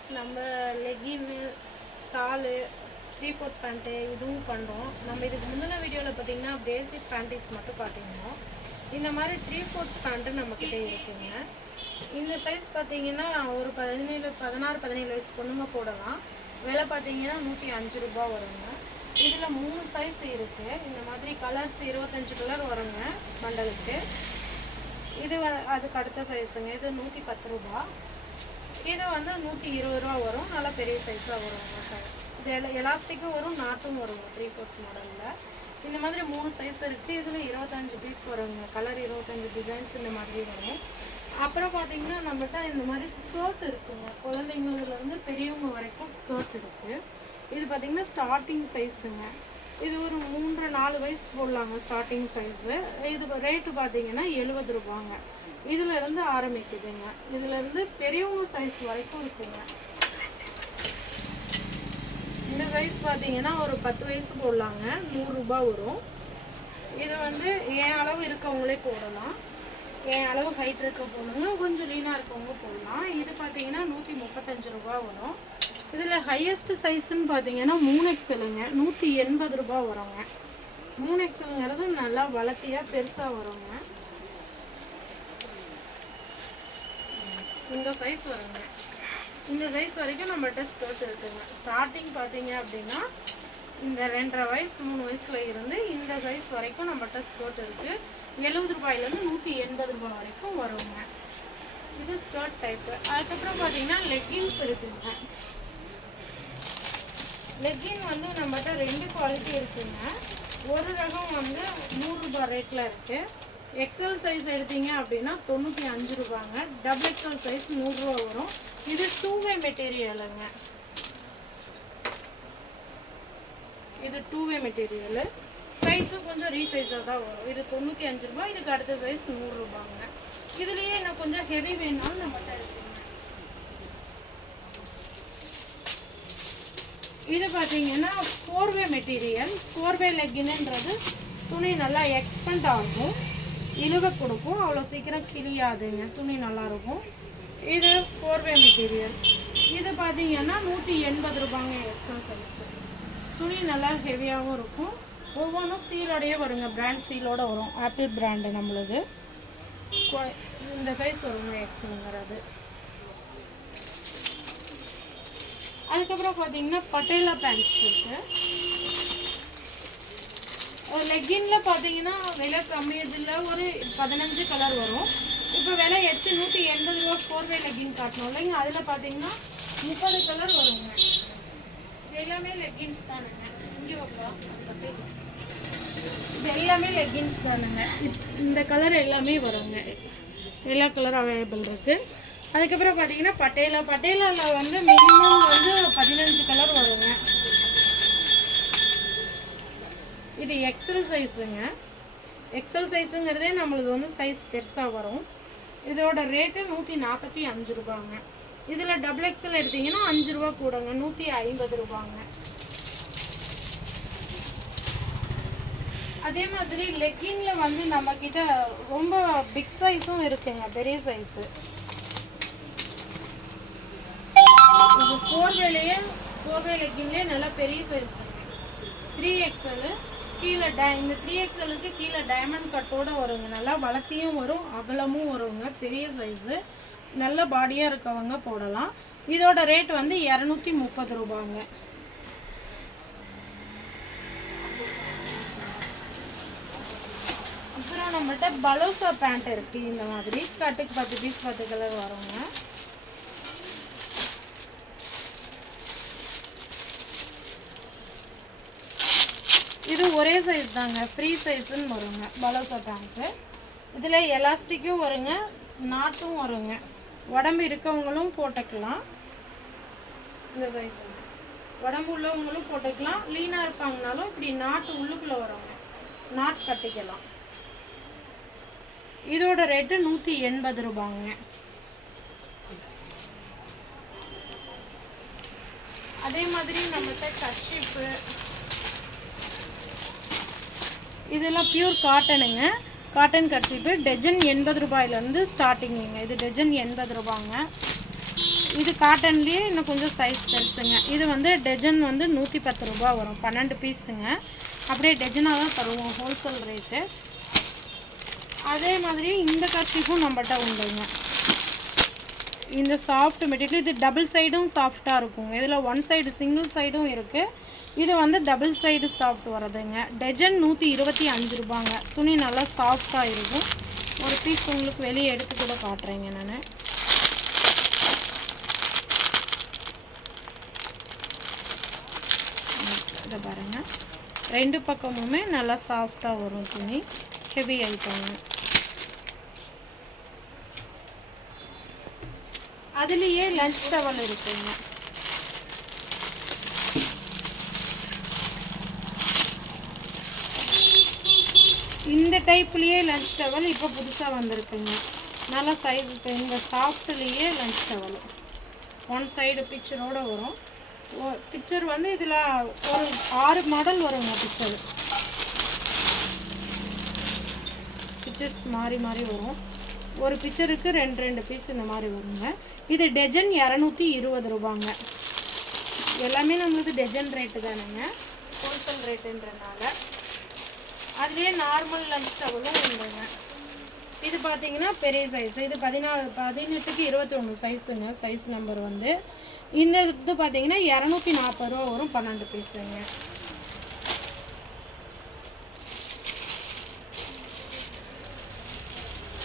Viewers, நம்ம லெகின்னு, Shalu, 3/4 pant இதுவும் பண்ணுறோம். நம்ம இதுக்கு முந்தின வீடியோவில் பார்த்தீங்கன்னா பேசிக் பேண்டிஸ் மட்டும் காட்டியிருந்தோம். இந்த மாதிரி 3/4 பேண்ட்டு நம்மக்கிட்ட இருக்குங்க. இந்த சைஸ் பார்த்தீங்கன்னா ஒரு 16-17 வயசு பொண்ணுங்க போடலாம். விலை பார்த்தீங்கன்னா 105 ரூபா வருங்க. இதில் 3 சைஸ் இருக்குது. இந்த மாதிரி கலர்ஸ் 25 கலர் வருங்க மண்டலுக்கு. இது அதுக்கு அடுத்த சைஸுங்க. இது 110 ரூபா. இது 120 ரூபா வரும். நல்லா பெரிய சைஸாக வருங்க சார். இது எலாஸ்டிக்கும் வரும், நாட்டும் வருங்க 3/4 மாடலில். இந்த மாதிரி 3 சைஸ் இருக்குது. இதில் 25 பீஸ் வருங்க. கலர் 25 டிசைன்ஸ் இந்த மாதிரி வரும். அப்புறம் பார்த்தீங்கன்னா நம்மகிட்ட இந்த மாதிரி ஸ்கர்ட் இருக்குங்க. குழந்தைங்கள்லேருந்து பெரியவங்க வரைக்கும் ஸ்கர்ட் இருக்குது. இது பார்த்திங்கன்னா ஸ்டார்டிங் சைஸுங்க. இது ஒரு 3-4 வயசு போடலாங்க ஸ்டார்டிங் சைஸு. இது ரேட்டு பார்த்தீங்கன்னா 70 ரூபாங்க. இதிலேருந்து ஆரம்பிக்குதுங்க. இதிலேருந்து பெரியவங்க சைஸ் வரைக்கும் இருக்குங்க. இந்த சைஸ் பார்த்தீங்கன்னா ஒரு 10 வயசு போடலாங்க. 100 ரூபா வரும். இது என் அளவு இருக்கவங்களே போடலாம். என் அளவு ஹைட் இருக்க போடுங்க, கொஞ்சம் லீனாக இருக்கவங்க போடலாம். இது பார்த்தீங்கன்னா 135 ரூபா வரும். இதில் ஹையஸ்ட் சைஸுன்னு பார்த்தீங்கன்னா 3XLங்க. 180 ரூபா வருங்க. 3XLங்கிறது நல்லா வளர்த்தியாக பெருசாக வருங்க. இந்த சைஸ் வருங்க. இந்த சைஸ் வரைக்கும் நம்மகிட்ட ஸ்கர்ட் இருக்குங்க. ஸ்டார்டிங் பார்த்தீங்க அப்படின்னா இந்த 2.5 வயசு 3 வயசுல இருந்து இந்த சைஸ் வரைக்கும் நம்மகிட்ட ஸ்கர்ட் இருக்குது. 70 ரூபாயிலேருந்து 180 ரூபாய் வரைக்கும் வருங்க. இது ஸ்கர்ட் டைப்பு. அதுக்கப்புறம் பார்த்தீங்கன்னா லெக்கின்ஸ் இருக்குங்க. லெக்கின் நம்மகிட்ட 2 குவாலிட்டி இருக்குங்க. ஒரு ரகம் 100 ரூபாய் ரேட்டில் இருக்குது. எக்ஸல் சைஸ் எடுத்தீங்க அப்படின்னா 95 ரூபாங்க. டபுள் எக்ஸல் சைஸ் 100 ரூபா வரும். இது 2-வே மெட்டீரியலுங்க. இது 2-வே மெட்டீரியலு. சைஸும் கொஞ்சம் ரீசைஸாக தான் வரும். இது 95 ரூபாய். இதுக்கு அடுத்த சைஸ் 100 ரூபாங்க. இதுலேயே இன்னும் கொஞ்சம் ஹெவி வேணாலும் நம்மகிட்ட இருக்குங்க. இது பார்த்தீங்கன்னா 4-வே மெட்டீரியல். 4-வே லெக்கின்ன்றது துணி நல்லா எக்ஸ்பெண்ட் ஆகும், இழுவை கொடுக்கும், அவ்வளோ சீக்கிரம் கிளியாதுங்க. துணி நல்லாயிருக்கும். இது 4-வே மெட்டீரியல். இது பார்த்தீங்கன்னா 180 ரூபாங்க எக்ஸல் சைஸு. துணி நல்லா ஹெவியாகவும் இருக்கும். ஒவ்வொன்றும் சீலோடையே வருங்க. பிராண்ட் சீலோடு வரும். ஆப்பிள் பிராண்டு நம்மளுது. இந்த சைஸ் வருங்க எக்ஸலுங்கிறது. அதுக்கப்புறம் பார்த்தீங்கன்னா பட்டேலா பேண்ட்ஸ் இருக்குது. லெக்கினில் பார்த்தீங்கன்னா விலை கம்மியதில் ஒரு 15 கலர் வரும். இப்போ விலை 180 ரூபா 4-வே லெக்கின் காட்டணும் இல்லைங்க. அதில் பார்த்தீங்கன்னா 30 கலர் வருங்க. இது எல்லாமே லெக்கின்ஸ் தானுங்க. இங்கே வைப்பா இது எல்லாமே லெக்கின்ஸ் தானுங்க. இந்த கலர் எல்லாமே வருங்க. எல்லா கலரும் அவைலபிள் இருக்குது. அதுக்கப்புறம் பார்த்தீங்கன்னா பட்டேலாவில் மினிமம் 15 கலர் வருங்க. இது எக்ஸல் சைஸுங்க. எக்ஸல் சைஸுங்கிறதே நம்மளுது சைஸ் பெருசாக வரும். இதோட ரேட்டு 145 ரூபாங்க. இதில் டபுள் எக்ஸல் எடுத்திங்கன்னா 5 ரூபா கூடங்க. 150 ரூபாங்க. அதே மாதிரி லெக்கினில் நம்மக்கிட்ட ரொம்ப பிக் சைஸும் இருக்குங்க. பெரிய சைஸு. இது 4-வே லெக்கின்லேயே நல்லா பெரிய சைஸுங்க. 3XL கீழே இந்த 3XLக்கு கீழே டைமண்ட் கட்டோடு வருங்க. நல்லா வளர்த்தியும் வரும், அகலமும் வருங்க. பெரிய சைஸு. நல்ல பாடியாக இருக்கவங்க போடலாம். இதோட ரேட் 230 ரூபாங்க. அப்புறம் நம்மகிட்ட பலோசா பேண்ட் இருக்குது. இந்த மாதிரி கட்டுக்கு 10 பீஸ் 10 கலர் வருங்க. இது ஒரே சைஸ் தாங்க. ஃப்ரீ சைஸுன்னு வருங்க பலோசா பேண்ட்டு. இதில் எலாஸ்டிக்கும் வருங்க, நாட்டும் வருங்க. உடம்பு இருக்கவங்களும் போட்டுக்கலாம். இந்த சைஸு உடம்பு உள்ளவங்களும் போட்டுக்கலாம். லீனாக இருப்பாங்கனாலும் இப்படி நாட்டு உள்ளுக்குள்ளே வருங்க. நாட் கட்டிக்கலாம். இதோட ரேட்டு 180 ரூபாங்க. அதே மாதிரி நம்மகிட்ட கர்ஷிப்பு இதெல்லாம் பியூர் காட்டனுங்க. காட்டன் கர்ஷிப்பு டஜன் 80 ரூபாயிலேருந்து ஸ்டார்டிங்குங்க. இது டஜன் 80 ரூபாங்க. இது காட்டன்லேயே இன்னும் கொஞ்சம் சைஸ் பெருசுங்க. இது வந்து டஜன் வந்து 110 ரூபா வரும், 12 பீஸுங்க. அப்படியே டஜனாக தான் தருவோம், ஹோல்சேல் ரேட்டு. அதே மாதிரி இந்த கர்ச்சீஃபும் நம்மகிட்ட உண்டுங்க. இந்த சாஃப்ட் மெட்டீரியல், இது டபுள் சைடும் சாஃப்டாக இருக்கும். இதில் ஒன் சைடு சிங்கிள் சைடும் இருக்குது. இது வந்து டபுள் சைடு சாஃப்ட் வரதுங்க. டஜன் 125 ரூபாங்க. துணி நல்லா சாஃப்டாக இருக்கும். ஒரு பீஸ் உங்களுக்கு வெளியே எடுத்து கூட காட்டுறேங்க நான். இதை பாருங்கள், ரெண்டு பக்கமுமே நல்லா சாஃப்டாக வரும் துணி. ஹெவி ஐட்டங்க. அதுலேயே லஞ்ச் டவல் இருக்குங்க. இந்த டைப்லேயே லஞ்ச் டவல் இப்போ புதுசாக வந்திருக்குங்க. நல்லா சைஸ். இப்போ இந்த சாஃப்ட்லேயே லஞ்ச் டவல் ஒன் சைடு பிக்சரோடு வரும். பிக்சர் வந்து இதில் ஒரு 6 மாடல் வருங்க. பிக்சர்ஸ் மாறி மாறி வரும். ஒரு பிக்சருக்கு 2 பீஸ் இந்த மாதிரி வருங்க. இது டஜன் 220 ரூபாங்க. எல்லாமே நம்மளுக்கு டஜன் ரேட்டு தானுங்க, ஹோல்சேல் ரேட்டுன்றனால. அதுலேயே நார்மல் லஞ்ச் டவலும் உண்டுங்க. இது பார்த்தீங்கன்னா பெரிய சைஸ். இது 18க்கு 21 சைஸுங்க. சைஸ் நம்பர் வந்து இந்த இது பார்த்தீங்கன்னா 240 ரூபா வரும், 12 பீஸுங்க.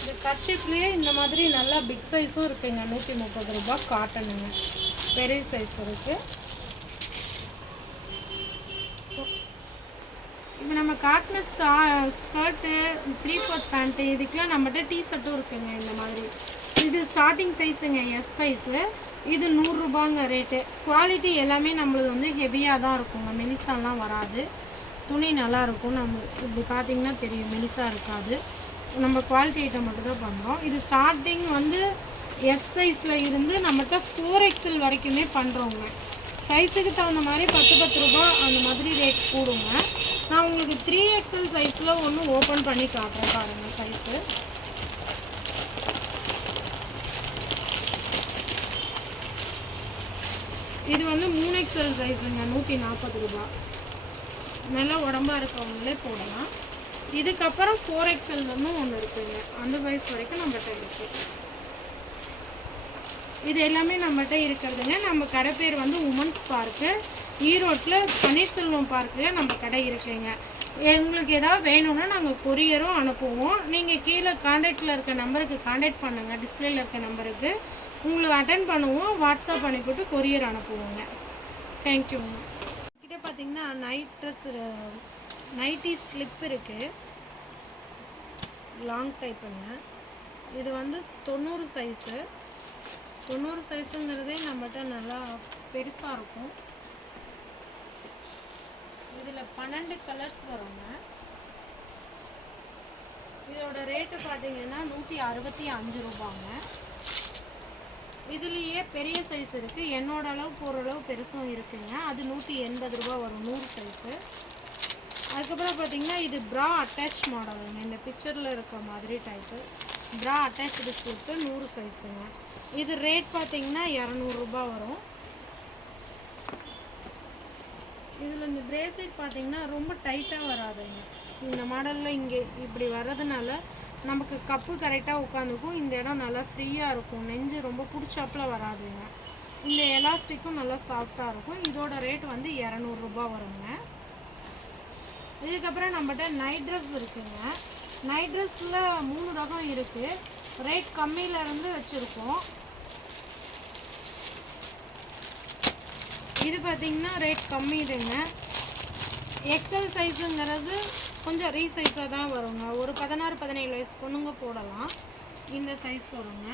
இந்த கர்ச்சீஃப்லேயே இந்த மாதிரி நல்லா பிக் சைஸும் இருக்குங்க. 130 ரூபா காட்டனுங்க. பெரிய சைஸ் இருக்குது. இப்போ நம்ம காட்டின ஸ்கர்ட்டு, 3/4 பேண்ட்டு, இதுக்கெலாம் நம்மகிட்ட டிஷர்ட்டும் இருக்குங்க. இந்த மாதிரி இது ஸ்டார்டிங் சைஸுங்க, எஸ் சைஸு. இது 100 ரூபாங்க ரேட்டு. குவாலிட்டி எல்லாமே நம்மளுக்கு வந்து ஹெவியாக தான் இருக்குங்க, மெலிசாலாம் வராது. துணி நல்லாயிருக்கும். நம்ம இப்படி பார்த்திங்கன்னா தெரியும், மெலிசாக இருக்காது. நம்ம குவாலிட்டி ஐட்டம் மட்டும் தான் பண்ணுறோம். இது ஸ்டார்டிங் வந்து எஸ் சைஸில் இருந்து நம்மகிட்ட 4XL வரைக்குமே பண்ணுறோங்க. சைஸுக்கு தகுந்த மாதிரி 10 ரூபா அந்த மாதிரி ரேட் கூடுங்க. நான் உங்களுக்கு 3XL சைஸில் ஒன்று ஓப்பன் பண்ணி காட்டுறேன் பாருங்கள். சைஸு இது வந்து 3XL சைஸுங்க, 140 ரூபா. நல்லா உடம்பாக இருக்கவங்களே போடலாம். இதுக்கப்புறம் 4XL ஒன்று இருக்குங்க. அந்த சைஸ் வரைக்கும் நம்மகிட்ட இருக்குது. இது எல்லாமே நம்மகிட்ட இருக்கிறதுங்க. நம்ம கடை பேர் வந்து உமன்ஸ் பார்க்கு, ஈரோட்டில் பன்னீர்செல்வம் பார்க்கில் நம்ம கடை இருக்குங்க. உங்களுக்கு ஏதாவது வேணும்னா நாங்கள் கொரியரும் அனுப்புவோம். நீங்கள் கீழே காண்டாக்டில் இருக்க நம்பருக்கு காண்டாக்ட் பண்ணுங்கள். டிஸ்பிளேயில் இருக்க நம்பருக்கு உங்களுக்கு அட்டென்ட் பண்ணுவோம். வாட்ஸ்அப் அனுப்பிவிட்டு கொரியர் அனுப்புவோங்க. தேங்க்யூங்க. கிட்டே பார்த்தீங்கன்னா நைட் ட்ரெஸ், நைட்டி ஸ்லிப் இருக்குது, லாங் டைப்புங்க. இது வந்து 90 சைஸு. 90 சைஸுங்கிறதே நம்மகிட்ட நல்லா பெருசாக இருக்கும். இதில் 12 கலர்ஸ் வருங்க. இதோட ரேட்டு பார்த்தீங்கன்னா 165 ரூபாங்க. இதுலேயே பெரிய சைஸ் இருக்குது. என்னோட அளவு போகிற அளவு பெருசும் இருக்குங்க. அது 180 ரூபா வரும், 100 சைஸு. அதுக்கப்புறம் பார்த்தீங்கன்னா இது ப்ரா அட்டாச் மாடலுங்க. இந்த பிக்சரில் இருக்க மாதிரி டைப்பு ப்ரா அட்டாச்சு ஸ்லிப்பு, 100 சைஸுங்க. இது ரேட் பார்த்தீங்கன்னா 200 ரூபா வரும். இதில் இந்த பிரேஸ்லெட் பார்த்தீங்கன்னா ரொம்ப டைட்டாக வராதுங்க. இந்த மாடலில் இங்கே இப்படி வர்றதுனால நமக்கு கப்பு கரெக்டாக உட்காந்துக்கும். இந்த இடம் நல்லா ஃப்ரீயாக இருக்கும். நெஞ்சு ரொம்ப பிடிச்சாப்பில் வராதுங்க. இந்த எலாஸ்டிக்கும் நல்லா சாஃப்டாக இருக்கும். இதோட ரேட் வந்து 200 ரூபா வருங்க. இதுக்கப்புறம் நம்மகிட்ட நைட் ட்ரெஸ் இருக்குங்க. நைட் ட்ரெஸ்ஸில் 3 ரகம் இருக்குது. ரேட் கம்மியிலேருந்து வச்சுருக்கோம். இது பார்த்திங்கன்னா ரேட் கம்மி இதுங்க. எக்ஸல் சைஸுங்கிறது கொஞ்சம் ரீசைஸாக தான் வருங்க. ஒரு 16-17 வயசு பொண்ணுங்க போடலாம். இந்த சைஸ் வருங்க.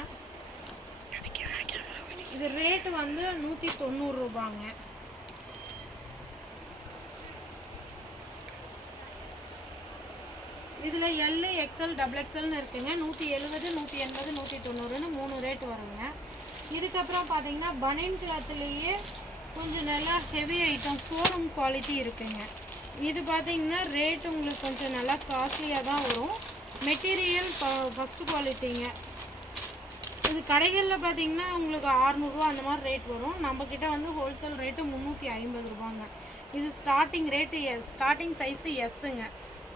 இது ரேட்டு வந்து 190 ரூபாங்க. இதில் எல், எக்ஸல், XXLன்னு இருக்குங்க. 170, 180, 190ன்னு 3 ரேட் வருங்க. இதுக்கப்புறம் பார்த்தீங்கன்னா பனியன் கிளாத்துலேயே கொஞ்சம் நல்லா ஹெவி ஐட்டம், ஷோரூம் குவாலிட்டி இருக்குங்க. இது பார்த்தீங்கன்னா ரேட் உங்களுக்கு கொஞ்சம் நல்லா காஸ்ட்லியாக தான் வரும். மெட்டீரியல் ஃபஸ்ட்டு குவாலிட்டிங்க. இது கடைகளில் பார்த்தீங்கன்னா உங்களுக்கு 600 ரூபா அந்த மாதிரி ரேட் வரும். நம்மக்கிட்ட வந்து ஹோல்சேல் ரேட்டு 350 ரூபாங்க. இது ஸ்டார்டிங் ரேட்டு ஸ்டார்டிங் சைஸு எஸ்ஸுங்க.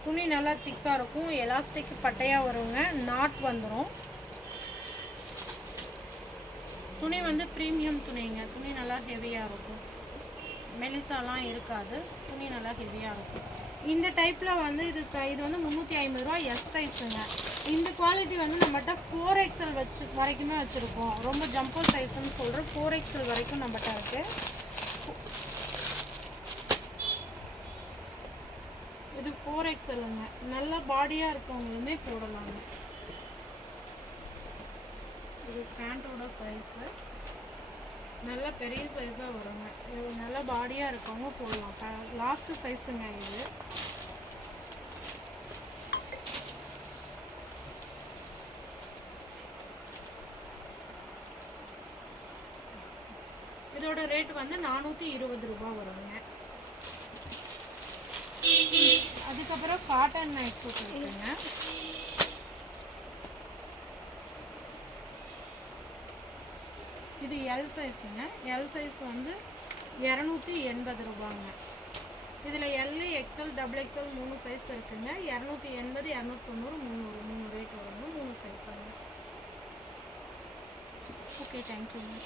துணி நல்லா திக்காக இருக்கும், எலாஸ்டிக் பட்டையாக வருங்க, நாட் வந்துடும். துணி வந்து ப்ரீமியம் துணிங்க. துணி நல்லா ஹெவியாக இருக்கும், மெலிசாலாம் இருக்காது. துணி நல்லா ஹெவியாக இருக்கும். இந்த டைப்பில் வந்து இது வந்து 350 ரூபா எஸ் சைஸுங்க. இந்த குவாலிட்டி வந்து நம்மகிட்ட 4XL வரைக்குமே வச்சுருக்கோம். ரொம்ப ஜம்போ சைஸ்ன்னு சொல்கிற 4XL வரைக்கும் நம்மகிட்ட இருக்குது. இது 4XLங்க. நல்ல பாடியாக இருக்கவங்களுமே போடலாங்க. இது பேண்ட்டோட சைஸு நல்ல பெரிய சைஸாக வருங்க. இது நல்ல பாடியாக இருக்கவங்க போடலாம். லாஸ்ட்டு சைஸுங்க இது. இதோட ரேட் வந்து 420 ரூபா வருங்க. அதுக்கப்புறம் காட்டன் நைட் சூட் இருக்குங்க. இது எல் சைஸுங்க. எல் சைஸ் வந்து 280 ரூபாங்க. இதில் எல், எக்ஸ்எல், XXL 3 சைஸ் இருக்குங்க. 280, 290, 300 3 ரேட் வருங்க. 3 சைஸ் ஆகும். ஓகே, தேங்க்யூங்க.